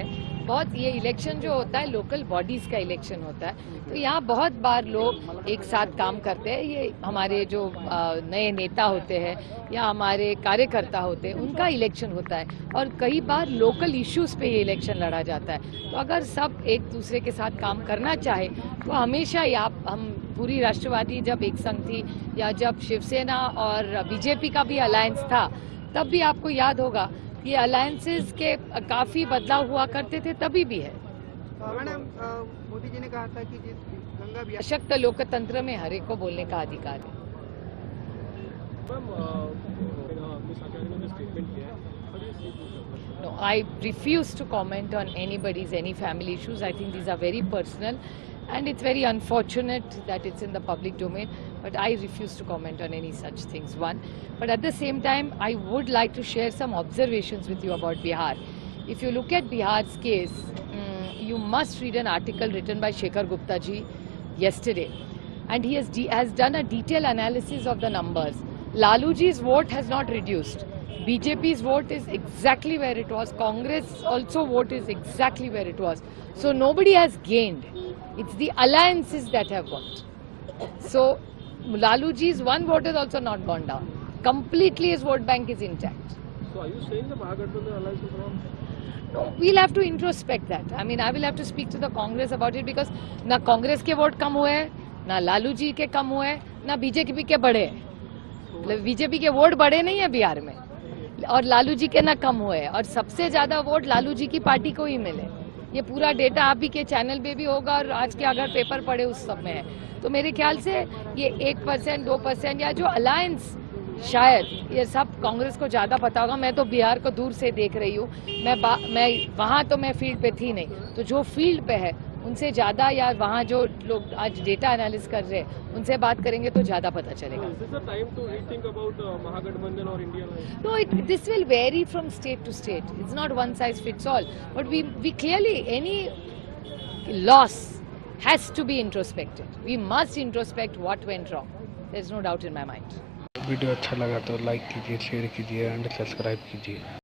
है। बहुत ये इलेक्शन जो होता है लोकल बॉडीज का इलेक्शन होता है, तो यहाँ बहुत बार लोग एक साथ काम करते हैं। ये हमारे जो नए नेता होते हैं या हमारे कार्यकर्ता होते हैं, उनका इलेक्शन होता है और कई बार लोकल इश्यूज पे ये इलेक्शन लड़ा जाता है। तो अगर सब एक दूसरे के साथ काम करना चाहे तो हमेशा ही हम पूरी राष्ट्रवादी जब एक संघ थी या जब शिवसेना और बीजेपी का भी अलायंस था, तब भी आपको याद होगा ये अलायंसेस के काफी बदलाव हुआ करते थे, तभी भी है। मैडम, मोदी जी ने कहा था कि जिस गंगा बिहार सशक्त लोकतंत्र में हर एक को बोलने का अधिकार है। No, I refuse to comment on anybody's any family issues. I think these are very personal, and it's very unfortunate that it's in the public domain. But I refuse to comment on any such things. One, but at the same time, I would like to share some observations with you about Bihar. If you look at Bihar's case, you must read an article written by Shekhar Gupta ji yesterday, and he has done a detailed analysis of the numbers. Lalu ji's vote has not reduced. BJP's vote is exactly where it was. Congress also vote is exactly where it was. So nobody has gained. It's the alliances that have worked. So Lalu ji's one vote has also not gone down. Completely his vote bank is intact. So are you saying the Mahagathbandhan alliance is wrong? No, we'll have to introspect that. I mean, I will have to speak to the Congress about it because ना कांग्रेस के vote कम हुए हैं, ना लालू जी के कम हुए हैं, ना BJP के बढ़े हैं। बीजेपी के वोट बढ़े नहीं है बिहार में और लालू जी के ना कम हुए, और सबसे ज्यादा वोट लालू जी की पार्टी को ही मिले। ये पूरा डेटा आप ही के चैनल पे भी होगा और आज के अगर पेपर पढ़े उस सब में है। तो मेरे ख्याल से ये 1%, 2% या जो अलायंस, शायद ये सब कांग्रेस को ज्यादा पता होगा। मैं तो बिहार को दूर से देख रही हूँ, मैं वहाँ तो मैं फील्ड पे थी नहीं, तो जो फील्ड पे है उनसे ज्यादा या वहाँ जो लोग आज डेटा एनालिस कर रहे हैं उनसे बात करेंगे तो ज्यादा पता चलेगा। No, this will vary from state to state. It's not one size fits all. But we clearly, any loss has to be introspected. We must introspect what went wrong. There's no doubt in my mind. Video अच्छा लगा तो like कीजिए, share कीजिए and subscribe कीजिए।